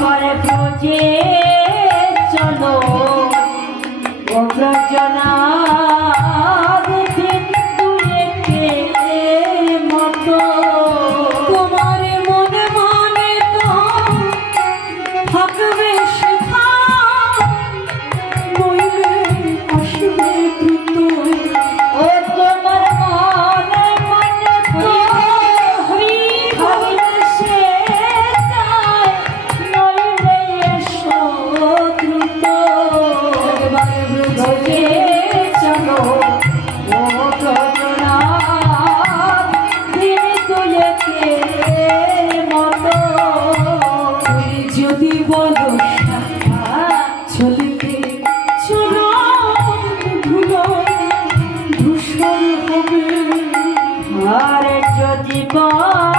পরে খুঁজে boy.